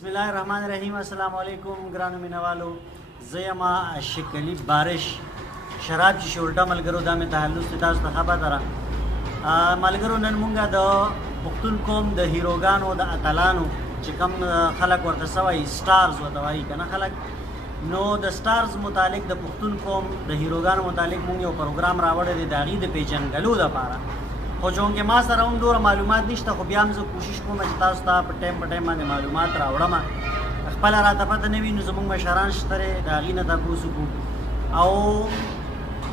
बिस्मिल्लाहिर रहमानिर रहीम अस्सलाम वालेकुम ग्रानो मिनवालो ज़यमा आशिक बारिश शराब की शोल्टा मलगरो दा में तहल्लुस सितास तखबा दरा मलगरो नन मुंगा द पुख्तून कोम द हीरोगानो द अतलानो चिकम खलक वर्त सवाई स्टार्स वतवाई कना खलक नो द स्टार्स मुतालिक द पुख्तून कोम द हीरोगानो मुतालिक मुंगे प्रोग्राम रावड़े द दागी द पेजन गलू द पारा خو چونکه ما سره هم دوره معلومات نشته خو بیا هم زه کوشش کوم چې تاسو ته په ټایم باندې معلومات راوړم خپله راته پته نه وي نو زموږ مشران شته دی د هغې نه تپوس وکړو او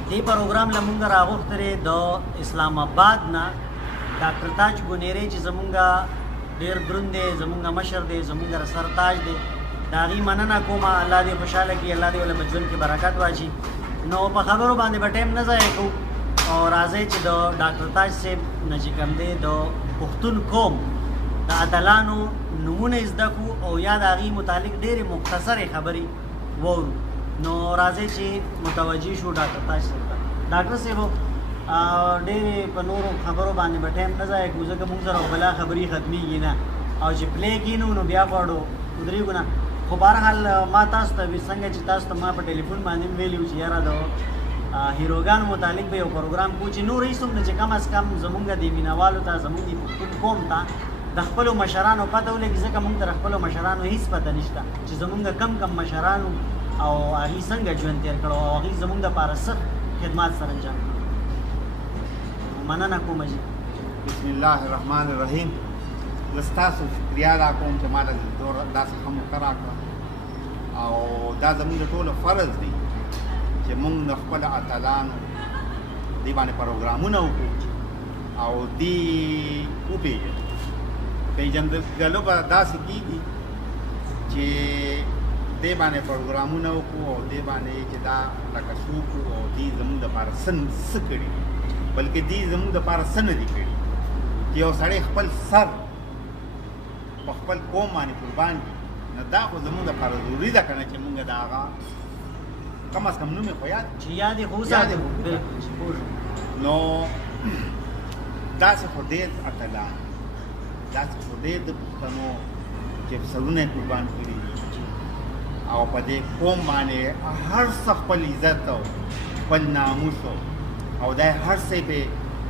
دې پروګرام له مونږ راغوښتلی د اسلام آباد نه ډاکټر تاج بنیری چې زمونږ ډېر دروند دی زمونږ مشر دی زمونږ سرتاج دی د هغې مننه کوم الله دې خوشحاله کړي الله دې ولې په ژوند کې برکت واچي نو په خبرو باندې به ټایم نه ضایع کوو او راځي چې د ډاکټر تاج صاحب نه چې کوم دی د پښتون قوم د اتلانو نمونه زده کړو او یا د هغې متعلق ډېرې مختصرې خبرې واورو نو راځئ چې متوجه شو ډاکټر تاج صاحب ته ډاکټر صاحب ډېرې په نورو خبرو باندې به ټایم نه ضایع کړو ځکه موږ سره بلا خبرې ختمېږي نه او چې پلی کینو نو بیا غواړو ودرېږو نه خو بهرحال ما تاسو ته څنګه چې تاسو ته ما په ټلیفون باندې ویلي وو چې یاره د هیروګانو متعلق به یو پروګرام کو چې نور هیڅ هم نه چې کم از کم زمونږ د مینوالو ته زمونږ د پښتون قوم ته د خپلو مشرانو پته ولګي ځکه موږ ته د خپلو مشرانو هیڅ پته نشته چې زمونږ کم مشرانو او هغې څنګه ژوند تېر کړی او هغې زمونږ دپاره څه خدمات سره انجام کړي مننه کومه جي بسم الله الرحمن الرحیم زه ستاسو شکریا ادا کوم چې ما له داسې ښه موقع راکړه او دا زموږ د ټولو فرض دی چې موږ د خپل اتلانو دې باندې پروګرامونه وکړو او دې وپېژنو پېژندګلو به داسې کېږي چې دې باندې پروګرامونه وکړو او دې باندې چې دا لکه څه وکړو او دې زموږ دپاره څه کړي بلکې دې زموږ دپاره څه نه دي کړي چې یو سړی خپل سر په خپل قوم باندې قربان کړي نو دا خو زموږ دپاره ضروري ده که نه چې موږ د هغه کم از کم نوم یې خو یاد چې یاد یې خو ساتو نو داسې خو ډېر اتلان داسې خو ډېر د پښتنو چې سرونه یې قربان کړي دي او په دې قوم باندې هر څه خپل عزت او خپل ناموس او دا هر څه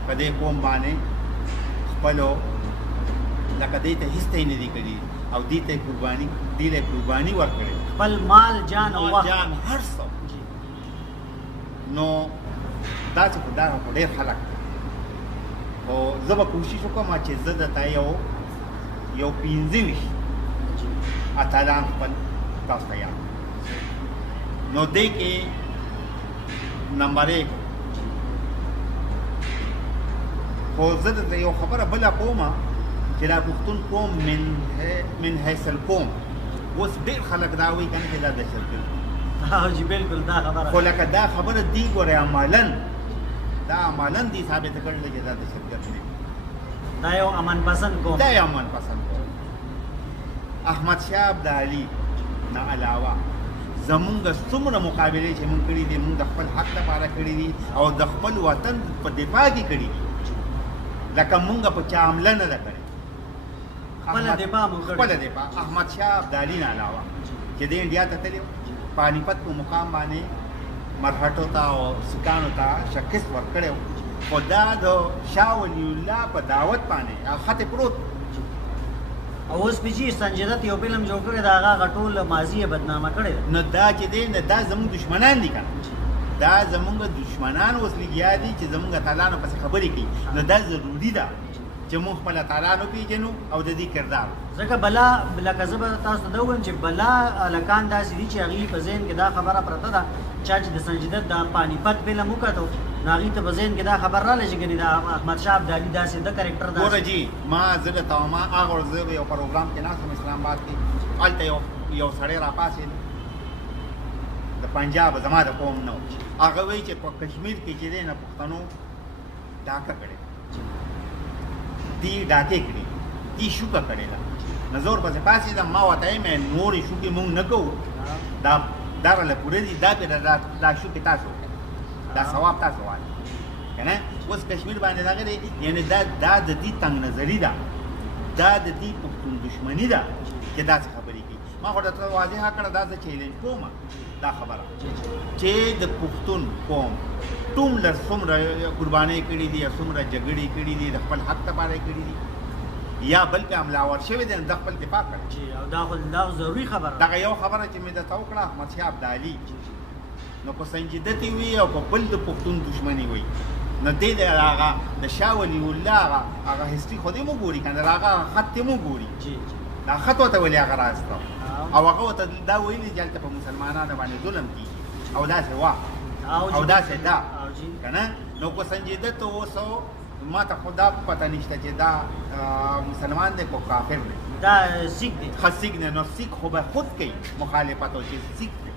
په دې قوم باندې خپلو لکه دې ته هېڅ ته یې نه دي کړي او دې ته یې قرباني ورکړې خپل مال جان او وخت جان هر څه نو داسې خو دا خو ډېر خلک خو زه به کوشش وکړم چې زه درته یو 15 اتلان خپل تاسو ته یاد نو دې کې نمبر 1 خو زه درته یو خبره بله کومه چې دا پښتون قوم من حیث القوم اوس ډېر خلک دا وایي که نه چې دا دهشتګرد جی بالکل دا خبره خو لکه دا خبره دی ګورې عملاً دی ثابته کړل چې دا دهشتګرد دی دا یو امن پسند قوم دا یو امن پسند قوم احمد شاه ابدالي نه علاوه زمونږ څومره مقابلې چې مونږ کړي دي مونږ د خپل حق لپاره کړي دي او د خپل وطن په دفاع کې کړي دي لکه مونږ په چا حمله نه ده کړې خپله دفاع مونږ کړې خپله دفاع احمد شاه ابدالي نه علاوه چې دی انډیا ته تللی پانیپت په مقام باندې مرهټو ته او سکانو ته شکست ورکړی خو دا د شاه ولی الله په دعوت باندې خط پروت او اوس پې چې سنجدت یو فلم جوړ کړی د هغه ټول ماضي یې بدنامه کړې ده نو دا چې دی نه دا زموږ دشمنان دي که دا زموږ دشمنان اوس لګیا دي چې زموږ اتلانو پسې خبرې کوي نو دا ضروري ده چې موږ خپل اتلان وپېژنو او د دې کردار ځکه بلا لکه زه به تاسو ته دا ووایم چې بلا هلکان داسې دي چې هغې په ذهن کې دا خبره پرته ده چا چې د سنجدت د پانیپت فلم وکتو نو هغې ته په ذهن کې دا خبر راغله چې ګنې د احمد شاه ابدالي داسې د کرکټر ګوره جي ما زه درته وایم هغه ورځ زه یو پروګرام کې ناست وم اسلام آباد کې هلته یو سړی راپاڅېد د پنجاب زما د قوم نه و هغه وایي چې په کشمیر کې چې دی نه پښتنو ډاکه کړې دی ډاکې کړي دی شوکه کړې ده نو زه ورپسې پاڅېدم ما ورته وایم نورې شوکې مونږ نه کوو دا راله پوره دي دا دا شوکې تاسو دا ثواب تاسو وایي که نه اوس کشمیر باندې دغه دی یعنې دا د دې تنګ نظري ده دا د دې پښتون دشمني ده چې داسې خبرې کوي ما خو درته واضحه کړه دا زه چیلنج کوم دا خبره چې د پښتون قوم څومره قربانۍ کړي دي یا څومره جګړې کړي دي د خپل حق لپاره یې کړي دي یا بل پې حملاور شوي دي د خپل دفاع کړي او دا ضروري خبره دغه یو خبره چې مې درته وکړه احمدشاه ابدالي نو په سنجیدتي وي او په بل د پښتون دښمني وي نو دې د هغه د شاه ولي الله هغه هسټري خو دې مو ګوري که نه هغه خط دې مو ګوري دا خط ورته ولې هغه راستو او هغه ورته دا ویلي چې هلته په مسلمانانو باندې ظلم کېږي او داسې وه او داسې ده که نه نو که سنجیدت اوسو ما ته خو دا پته نشته چې دا مسلمان دی که کافر دی دا سیک دی ښه سیک دی نو سیک خو به خود کوي مخالفت او چې سیک دی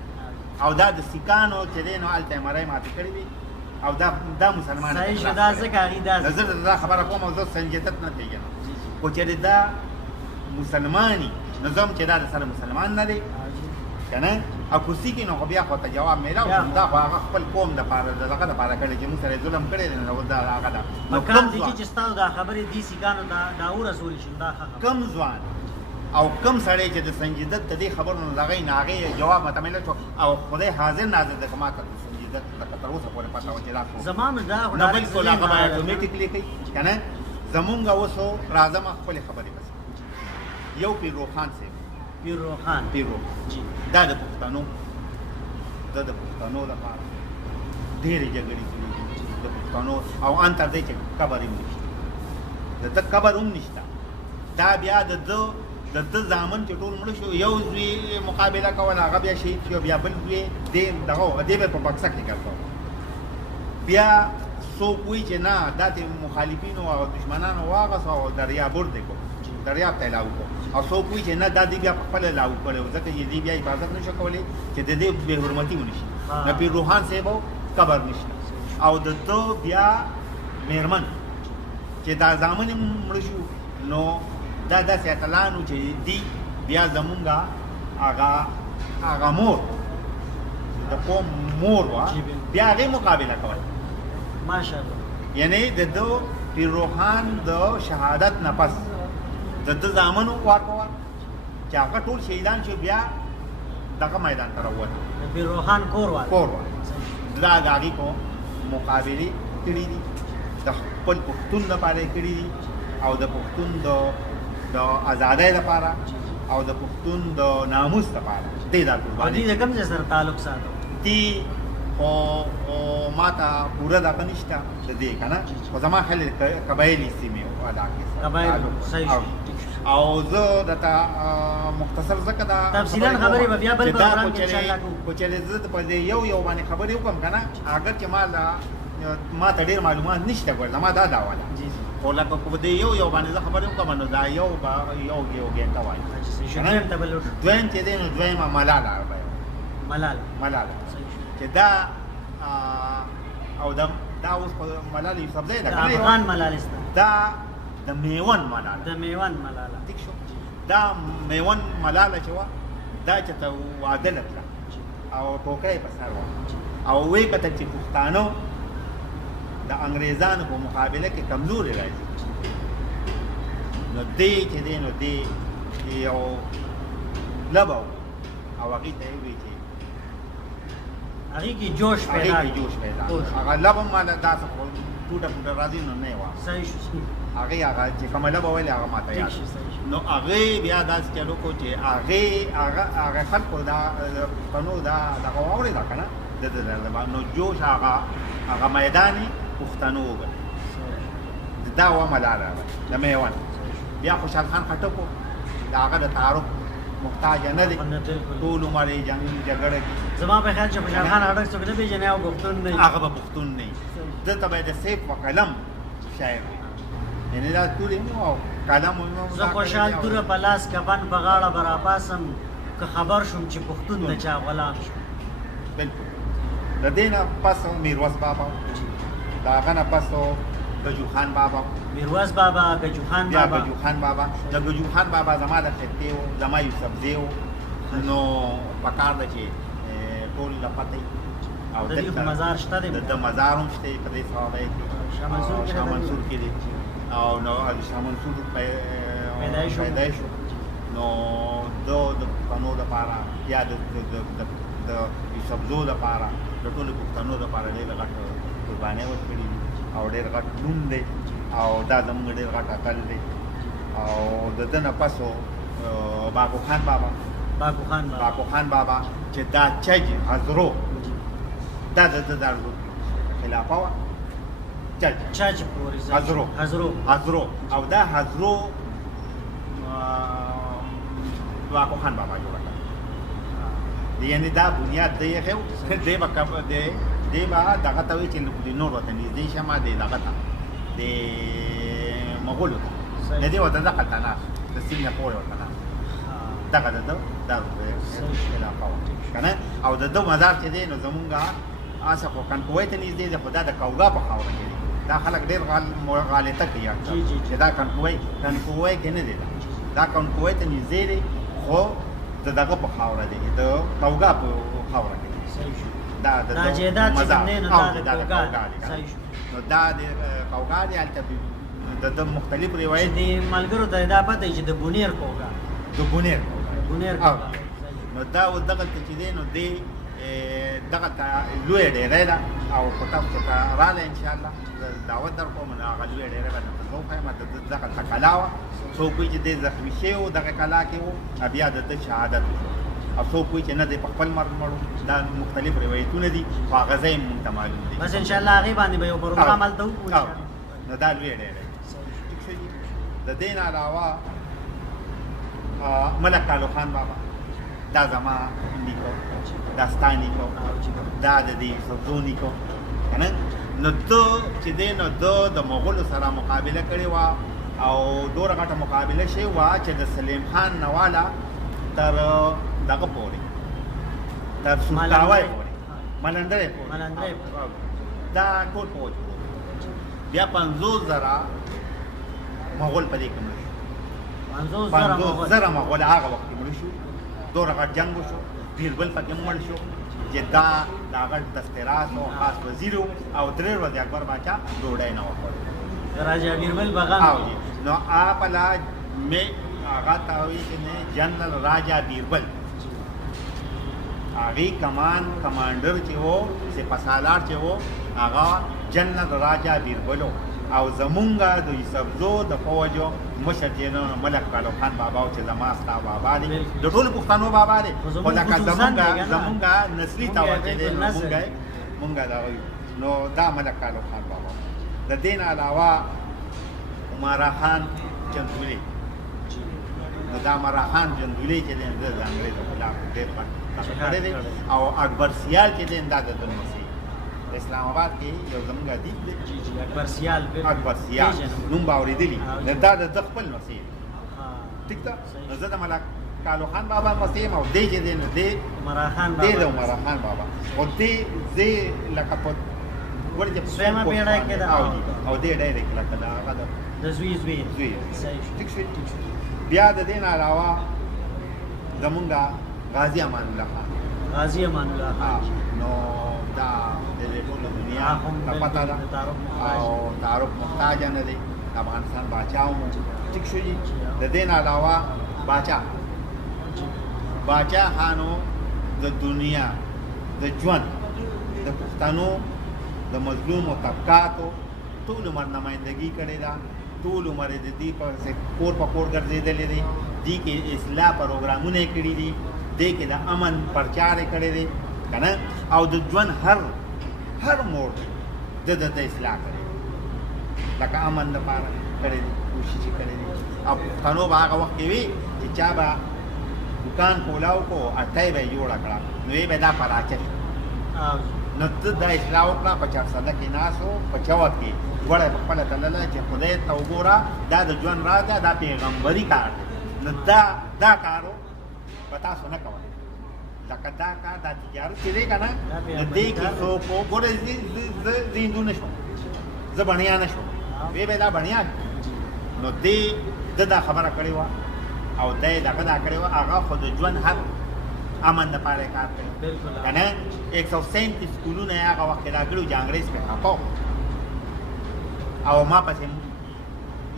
او دا د سیکانو چې دی نو هلته یې مرۍ ماتې کړې وي او دا مسلمان صحیح شو دا ځکه هغې زه دا خبره کوم او زه سنجیدت نه پېژنم خو چېرې دا مسلماني نو زه هم چې دا د سره مسلمان نه دی که نه او که سیکي نو خو بیا خو ته جواب میلاو شم دا خو هغه خپل قوم دپاره د دغه دپاره کړی چې موږ سره یې ظلم کړی دی نو دا هغه ده مقام دی چې ستاسو دا خبرې دې سیکانو دا ورسولی شي دا ښه خبره کم ځوان او کم سړی چې د سنجیدت د دې خبرو نه د هغې نه هغې جواب ماته میلاو شو او خدای حاضر ناظر دی که ما ته د سنجیدت لکه تر اوسه پورې پته وه چې دا زما نو دا نه بلکل هغه به اټومیټیکلی کوي که نه زمونږ اوس راځم خپلې خبرې پسې یو پیر روخان صاحب پیر روخان دا د پښتنو لپاره ډېرې جګړې کړي دي د پښتنو او ان تر دې چې قبر هم نشته د ده قبر هم نشته دا بیا د ده زامن چې ټول مړه شو یو زوی مقابله کوله هغه بیا شهید شو بیا بل زوی دې به په بکسه کې ګرځاو بیا څوک وایي چې نه دا د مخالفینو او دشمنانو واغسو او دریاب ورده کو دریاب ته لاو کو او څوک وایي چې نه دا دې بیا په خپله لاو کړی و ځکه چې دې بیا حفاظت نشو کولی چې د دې بې حرمتي ونشي د پیر روحان صاحب قبر نشته او د ده بیا میرمن چې دا زامن یې مړه شو نو دا داسې اتلانو چې دي بیا زمونږ هغه مور د قوم مور وه بیا هغې مقابله کوله ماشاءالله یعنی د ده پیر روحان د شهادت نه پس د ده زامنو وار په وار چې هغه ټول شهیدان شو بیا دغه میدان ته راووتل د پیر روحان کور والا دا د هغې په مقابلې کړي دي د خپل پښتون لپاره یې کړي دي او د پښتون د ازادۍ لپاره او د پښتون د ناموس لپاره دې دا قرباني د کوم ځای سره تعلق ساتو دي خو ما ته پوره دغه نشته د دې که نه خو زما خیال قبایلي سیمې علاقې سره او زه درته مختصر ځکه دا تفصیلا خبرې به بیا بل پروګرام کې انشاءالله کوو خو چې زه په دې یو باندې خبرې وکړم که نه اگر چې ما ته ډېر معلومات نشته ګوره زما دا دعوه ده خو لکه په دې یو باندې زه خبرې وکړم نو دا یو ګینټه وایي دویم چې دی نو دویمه ملاله چې دا او دا اوس په ملاله یوسفزۍ ده افغان ملاله دا د میوند ملاله ټیک شو دا میوند ملاله چې وه دا چې ته واده لرله او ټوکۍ په سر وه او ویې کتل چې پښتانه د انګریزانو په مقابله کې کمزوري راځي نو دې چې دی نو دې یو لبه او هغې ته یې وویل چې هغې کې جوش پیدا هغه لبه ماله داسې ټوټه راځي نو نه یې وه صحیح شو هغې هغه چې کومه لبه ویلې هغه ماته یاد نو هغې بیا داسې چلو کړو چې هغه خلکو دا پښتنو دغه واورېده که نه د نو جوش هغه میدان یې پښتنو وګڼي دا وه ملاله د میوند بیا خوشحال خان خټک و د هغه د تعارف محتاج نه دی ټول عمر یې جګړه کې زما په خیال چې خوشحال خان خټک څوک نه پېژني او پښتون نه هغه به پښتون نه وي دلته به یې د سیف و قلم شاعر وي یعنې دا تورې او قلم زه خوشحال توره په لاس کفن په غاړه به راپاسم که خبر شوم چې پښتون د چا غلام شو بلکل د دې نه پس میرویس بابا د هغه نه پس ګجو خان بابا میرویس بابا ګجو خان بابا د ګجو خان بابا زما د خطې و زما یوسفزۍ و نو پکار ده چې ټول له پته او د دې مزار شته دی د مزار هم شته په دې صحابه کې شاه منصور کې دی او نو شاه منصور پیدایش نو د پښتنو لپاره یا د سبزو لپاره د ټولو پښتنو لپاره ډېر غټ قربانۍ ورکړي دي او ډېر غټ نوم دی او دا زموږ ډېر غټ اتل دی او د ده نه پس باقو خان بابا چې دا چج حضرو دا د ده د خلافه وه چج پورې حضرو او دا حضرو باقو خان بابا جوړه کړه یعنې دا بنیاد دی یې ښیو دی به دغه ته وایي چې د نور ورته نږدې شمه د دغه ته د مغولو ته د دې ورته دغه ته ناست د سیند نه پورې ورته ناست دغه د ده دا خلافه وه که نه او د ده مزار چې دی نو زمونږ هسه خو کنکوی ته نږدې دی خو دا د کوګا په خاوره کې دی دا خلک ډېر غالطه کوي چې دا کنکوی کې نه دی دا کنکوی ته نږدې دی خو د دغه په خاوره دی د کوګا په خاوره کې دا د مزار دا د کوګا دی نو دا د کوګا دی هلته د مختلف روایت د ملګرو ته دا پته چې د بونیر کوګا نو دا اوس دغلته چې دی نو دی دغلته لویه ډېری ده او خو تاسو ته راغله انشاءالله دعوت در کوم نو هغه لویه ډېری به درته زه وښیم دغلته کلا وه څوک وایي چې دی زخمي شوی و دغه کلا کې و بیا د ده شهادت وشو او څوک وایي چې نه دی په خپل مرګ مړ دا مختلف روایتونه دي خو هغه ځای مونږ ته معلوم دي بس انشاءالله هغې باندې به یو پروګرام هلته وکړو نو دا لویه ډېری ټیک شو د دې نه علاوه ملک کالو خان بابا دا زما نیکو دا ستا نیکو دا د دې سبزو نیکو که نه نو ده چې دی نو ده د مغولو سره مقابله کړې وه او دومره غټه مقابله شوې وه چې د سلیم خان نه واله تر دغه پورې تر سلطاوی پورې ملنډرۍ پورې دا ټول په وجه بیا 50,000 مغول په دې کې مړه شو 50,000 مغول هغه وخت کې مړه شو دومره غټ جنګ وشو بیربل پکې مړ شو چې دا د هغه دستراز او خاص وزیر او 3 ورځې اکبر باچا ډوډۍ نه وخوړه راجا بیربل بغان نو آپلا میں آغا تاوی چې نه جنرل راجا بیربل آغی کمانډر چې وو سپاسالار چې وو هغه جنرل راجا بیربلو او زمونږه د سبزو د فوجو مشر چې ملک کالو خان بابا او چې زما ستا بابا دی د ټولو پښتنو بابا دی خو لکه زمونږه نسلي طور چې دی مونږه دا وایو نو دا ملک کالو خان بابا د دې نه علاوه عمرا خان چندولي نو دا عمرا خان چندولي چې دی د انګریزو خلاف ډېر کړی دی او اکبر سیال چې دی دا د ده نمسی اسلام آباد کې یو زمونږ ادیب دی اکبر سیال نوم به اورېدلي دا د ده خپل نمسی دی ټیک ده نو زه د ملک کالو خان بابا نمسی یم او دی چې دی نو دی د عمرا خان بابا او دی زه لکه په دویمه پیړۍ کې ده او دې ډېرې کې لکه د هغه د زوی ټیک شو بیا د دې نه علاوه زمونږ غازي امان الله خان نو دا د ټوله دنیا ته پته ده او تعارف محتاجه نه دی د افغانستان باچا و ټیک شو د دې نه علاوه باچا خانو د دنیا د ژوند د پښتنو د مظلومو طبقاتو ټول عمر نمایندګي کړې ده ټول عمر د دې په کور په کور ګرځېدلې دي دې کې اصلاح پروګرامونه یې کړي دي دې کې د امن پرچار یې کړی دی که نه او د ژوند هر موړ د اصلاح کړی لکه امن دپاره کړی دی کوشش یې کړی دی او پښتنو به هغه وخت کې وي چې چا به دوکان کولاو کو اټۍ به یې جوړه کړه نو یې به دا پراچه شو نو ته دا اصلاح وکړه په چارسده کې ناست و په چوک کې ګوړی په خپله تللی چې خدای ته وګوره دا د ژوند راز دی دا پیغمبري کار دی نو دا کارو به تاسو نه کوئ لکه دا کار دا تجارت چې دی که نه نو دې کې څوک ګوره زه هندو نه شوم زه بڼیا نه شوم وی به دا بڼیا نو دې ده دا خبره کړې وه او دی دغه دا کړې وه هغه خو د ژوند هر امن دپاره کار کوي که نه 137 سکولونه یې هغه وخت کې راکړي چې انګریز پرې خفه او ما پسې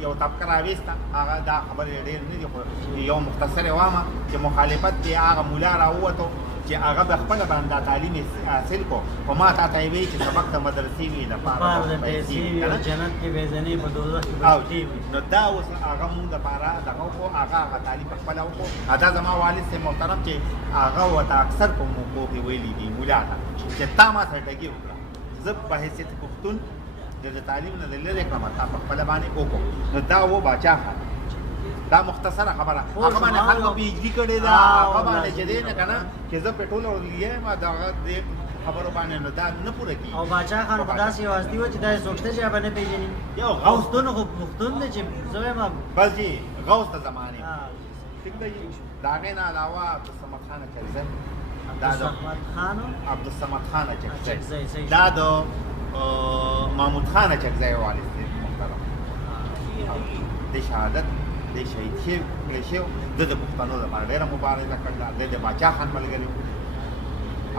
یو طبقه راویسته هغه دا خبرې ډېر نه دي خو یو مختصرې وامه چې مخالفت کې هغه مولا راووتو چې هغه به خپله باندې دا تعلیم حاصل کو خو ما تا ته یې وایي چې سبق د مدرسې وي دپاره پیسې وي او جنت کې بېزنې په دوزخ کې او بچې وي نو دا اوس هغه مونږ دپاره دغه وکړو هغه تعلیم په خپله وکړو دا زما والد صاحب محترم چې هغه ورته اکثر په موقعو کې ویلي دي مولا ته چې تا ما سره ټګي وکړه زه په حیثیت پښتون د تعلیم نه لرې کړم تا په خپله باندې وکړو نو دا و باچا خان دا مختصره خبره هغه باندې خلکو پی ایچ ډي کړې ده هغه باندې چې دی نه که نه چې زه پټرول ورلیږم دغه دې خبرو باندې نو دا نه پوره کېږي او باچا خان خو داسې یو هستي و چې دا یې څوک شته چې هغه به نه پېژني یو غوثتون خو پښتون دی چې زه وایم بس جي غوث د زمانې ټیک دی د هغې نه علاوه عبدالصمد خان اچکزی عبدالصمد خان اچکزی دا د محمود خان اچکزی والد دی محترم د شهادت د شهید شوی د پښتنو لپاره ډېره مبارزه کړله د باچا خان ملګری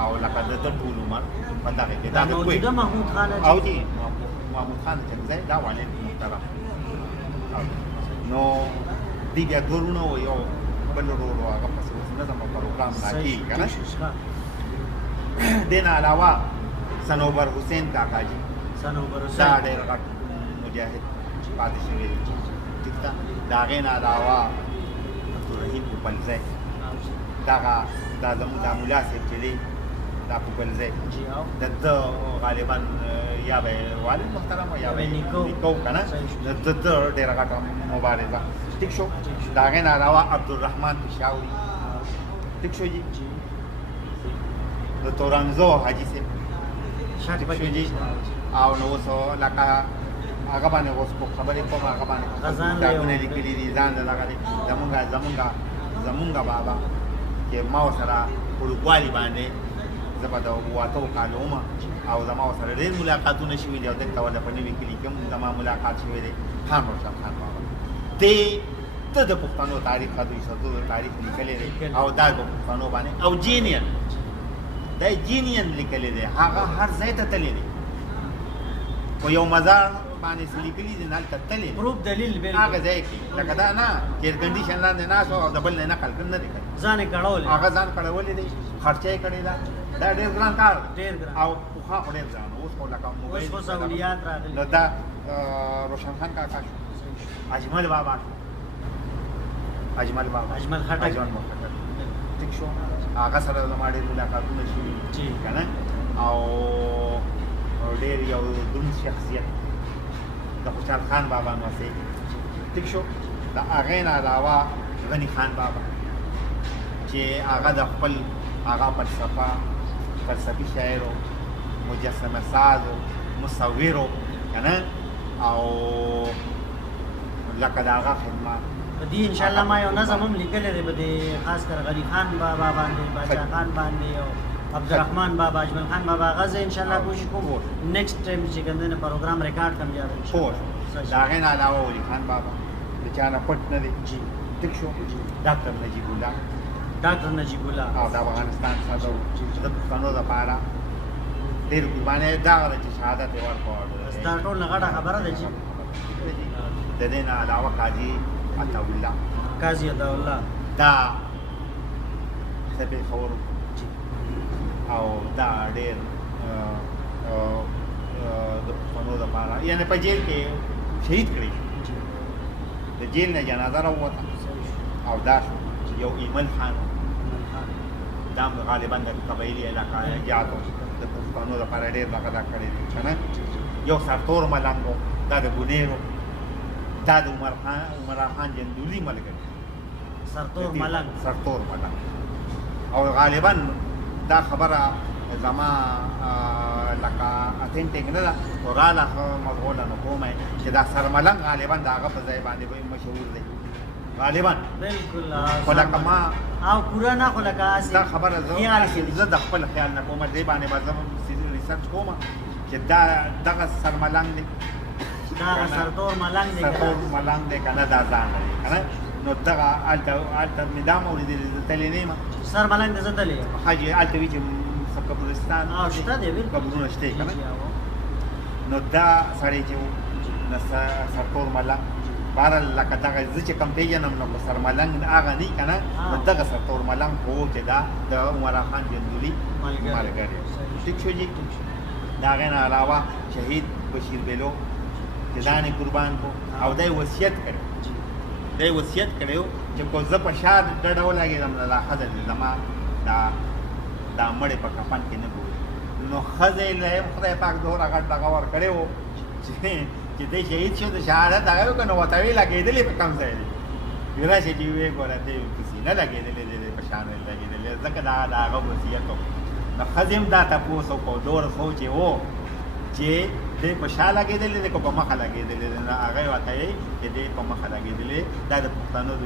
او لکه د ټول عمر په دغه کې دا موجوده محمود خان او جی محمود خان اچکزی دا والد محترم نو دی بیا دورونه و یو بل ورور هغه پسې اوس نظم او پروګرام راکېږي که نه دې نه علاوه صنوبر حسین کاکاجي دا ډېر غټ مجاهد پاتې شوی دی ټیک ده د هغې نه علاوه عبدالرحیم پوپلزی دغه دا زموږ دا ملا صاحب چې دی دا پوپلزی د ده غالبا یا به والد محترم یا به نیکو که نه د ده ډېره غټه مبارزه ټیک شو د هغې نه علاوه عبدالرحمن پېښاوري ټیک شو جي د تورنزو حاجي صاحب ټیک شو جي او نو اوس لکه هغه باندې اوس په خبرې کوم هغه باندې کتابونه لیکلي دي ځان د دغه دی زمونږ بابا چې ما ورسره وړوکوالي باندې زه به د 8 کالو وم او زما ورسره ډېر ملاقاتونه شوي دي او دلته ورته په نوي کلي کې هم زما ملاقات شوی دی خان روشن خان بابا دې ته د پښتنو تاریخ د ایسدو تاریخ لیکلی دی او دا د پښتنو باندې او جینین دا جینین لیکلی دی هغه هر ځای ته تللی دی په یو مزار باندې لیکلي دي نه هلته تللی پروف دلیل هغه ځای کې لکه دا نه چې ایر کنډیشن لاندې ناست او د بل نه نقل نه دی کړی ځان یې کړولی هغه ځان کړولی دی خرچه یې کړې ده دا ډېر ګران کار ډېر ګران او پخوا خو ډېر ګران اوس خو لکه اوس خو سهولیات راغلي نو دا روشن خان کاکا شو اجمل بابا شو اجمل خټک ټیک شو هغه سره زما ډېر ملاقاتونه شوي که نه او ډېر یو دروند شخصیت د خوشحال خان بابا نوسې ټیک شو د هغې نه علاوه غني خان بابا چې هغه د خپل هغه فلسفي شاعر مجسمه ساز مصور که نه او لکه د هغه خدمات په دې انشاءالله ما یو نظم هم لیکلی دی په دې خاص کر غني خان بابا باندې باچا خان باندې او عبدالرحمن بابا اجمل خان بابا هغه زه انشاءالله کوشش کوم نیکسټ ټایم چې کوم دی پروګرام ریکارډ کړم بیا پوه د هغې نه علاوه ولي خان بابا د چا نه پټ نه دی ټیک شو ډاکټر نجیب الله او د افغانستان صدر د پښتنو دپاره ډېر قربانۍ دغه ده چې شهادت یې ورکړ دا ټول نه غټه خبره ده چې د دې نه علاوه قاضي عطاالله دا سپې خور او دا ډېر د پښتنو دپاره یعنې په جیل کې شهید کړی د جیل نه جنازه راووته او دا شو یو ایمل خان دا هم غالبا د قبایلي علاقه جاتو د پښتنو دپاره ډېر دغه دا کړی دی که نه یو سرتور ملنګ و دا د بونیرو دا د عمر خان جندولي ملګری سرتور ملنګ او غالبا دا خبره زما لکه اتنټیک نه ده خو راله مغوله نو کومه چې دا سرملنګ غالبا د هغه په ځای باندې مشهور دی غالبا بالکل خو لکه ما او پوره نه خو لکه دا خبره زه د خپل خیال نه کومه دې باندې به زه ریسرچ کوم چې دا دغه سرملنګ دی دا سرتور ملنګ دی که نه دا ځان دی که نه نو دغه هلته مې دا مې اورېدلې زه تللی نه یم سر ملنګ دی زه تللی یم حاجي هلته وي چې قبرستان شته دی قبرونه شته که نه نو دا سړی چې و سرتور ملنګ بهرحال لکه دغه زه چې کوم پېژنم نو سرملنګ هغه نه که نه نو دغه سرتور ملنګ خو چې دا د عمرا خان جندولي ملګری ټیک شو جي د هغې نه علاوه شهید بشیر بیلو چې ځان یې قربان کړو او دی وصیت کړی دی وصیت کړی و چې کو زه په شا ډډه ولګېدم نو دا ښځه زما دا مړې په کفن کې نه ګوري نو ښځې له خدای پاک دومره غټ دغه ورکړی و چې دی شهید شو د شهادت هغه وکړه نو ورته ویې لګېدلې په کوم ځای دی ویې راشه چې ویې ګوره دی کسي نه لګېدلې دی په شان لګېدلې ځکه د هغه وصیت و نو ښځې هم دا تپوس وکړو دومره سوچ یې و چې دی په شا لګېدلې دی که په مخه لګېدلې دی نو هغه یې ورته ویې چې دی په مخه لګېدلې دا د پښتنو د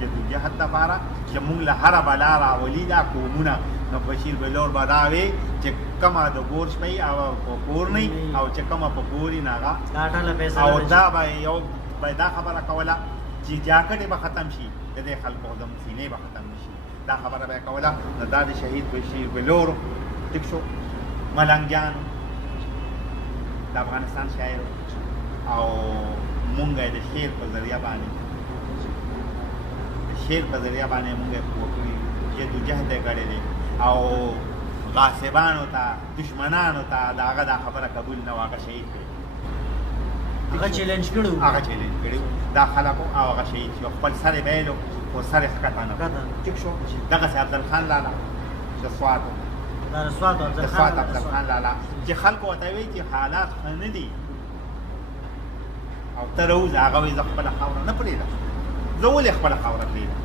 جدوجهد لپاره چې مونږ له هره بلا راولي دا قومونه نو بشیر بلور به دا وی چې کومه د ګور شپی او په کور نه او چې کومه په کوري نه هغه او دا به یو به دا خبره کوله چې جاکټې به ختم شي د دې خلکو زموږ سینې به ختم نه شي دا خبره به یې کوله نو دا د شهید بشیر بلور ټیک شو ملنګ جان د افغانستان شاعر او مونږ یې د شعر په ذریعه باندې شعر په ذریعه باندې مونږ یې پوه کړي جدوجهد یې کړی دی او غاصبانو ته دشمنانو ته د هغه دا خبره قبول نه و هغه شهید دی هغه چیلنج کړی هغه چیلنج کړی دا خلکو او هغه شهید شو خپل سر یې بیلو خو سر یې ښکته نه ټیک شو دغسې افضلخان لالا د سواتو افضلخان لالا چې خلکو ورته وایي چې حالات ښه نه دي او ته راوځه هغه وایي زه خپله خاوره نه پرېږدم زه ولې خپله خاوره پرېږدم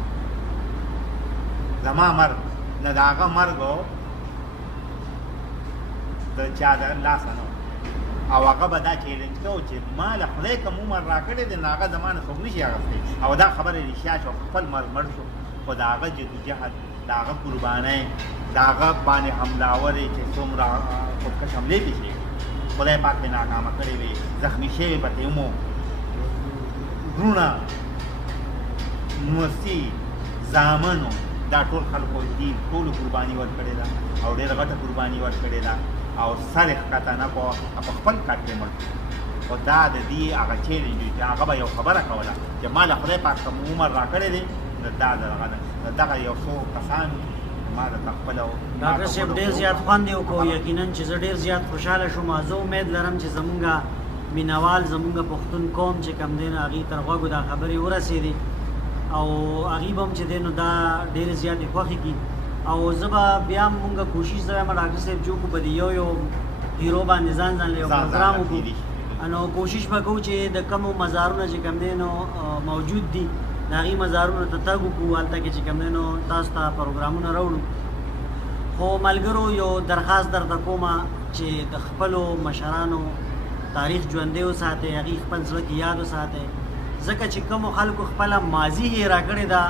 زما مرګ نه د هغه مرګ د چا د لاسه نه او هغه به دا چیلنج کوو چې ما له خدای کوم عمر راکړی دی نو هغه زما نه څوک نشي اخیستی او دا خبره رښتیا شو خپل مرګ مړ شو خو د هغه جدوجهد د هغه قربانۍ د هغه باندې حملاورې چې څومره خودکش حملې پېښې خدای پاک مې ناکامه کړې وې زخمي شوې به ترې ومو وروڼه نوستي زامنو دا ټول خلکو دي ټولو قرباني ورکړې ده او ډېره غټه قرباني ورکړې ده او سر یې ښکته نه په خپل کټ کې مړ خو دا د دې هغه چیلنج دی چې هغه به یو خبره کوله چې ما له خدای پاک کوم عمر راکړی دی نو دا د هغه ده دغه یو څو کسان ما درته خپله ډاکټر صاحب ډېر زیات خوند یې وکړو یقینا چې زه ډېر زیات خوشحاله شوم زه امید لرم چې زمونږ مینوال زمونږ پښتون قوم چې کوم دی نو هغې تر غوږو دا خبرې ورسېدې او هغې به هم چې دی نو دا ډېرې زیاتې خوښې کړي او زه به بیا هم مونږ کوشش زه وایم ډاکټر صاحب جو کو په دې یو هیرو باندې ځان له یو پروګرام وکړو نو کوشش به کوو چې د کومو مزارونه چې کوم دی نو موجود دي د هغې مزارونو ته تګ وکړو هلته کې چې کوم دی نو تاسو ته پروګرامونه راوړو خو ملګرو یو درخواست درته کومه چې د خپلو مشرانو تاریخ ژوندی وساتئ هغې خپل زړه کې یاد وساتئ ځکه چې کومو خلکو خپله ماضي هېره کړې ده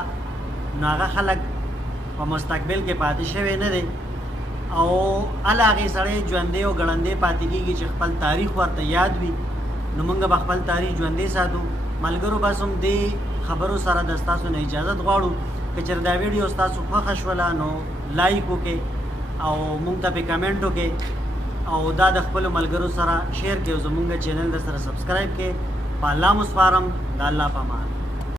نو هغه خلک په مستقبل کې پاتې شوی نه دی او هله هغې سړی ژوندی او ګړندی پاتې کېږي چې خپل تاریخ ورته یاد وي نو موږ به خپل تاریخ ژوندی ساتو ملګرو بس هم دې خبرو سره د ستاسو نه اجازت غواړو که چېرې دا ویډیو ستاسو خوښه شوله نو لایک وکړئ او موږ ته پې کمنټ وکړئ او دا د خپلو ملګرو سره شیر کړئ او زموږ چینل در سره سبسکرایب کړئ په الله مو سپارم د الله په امان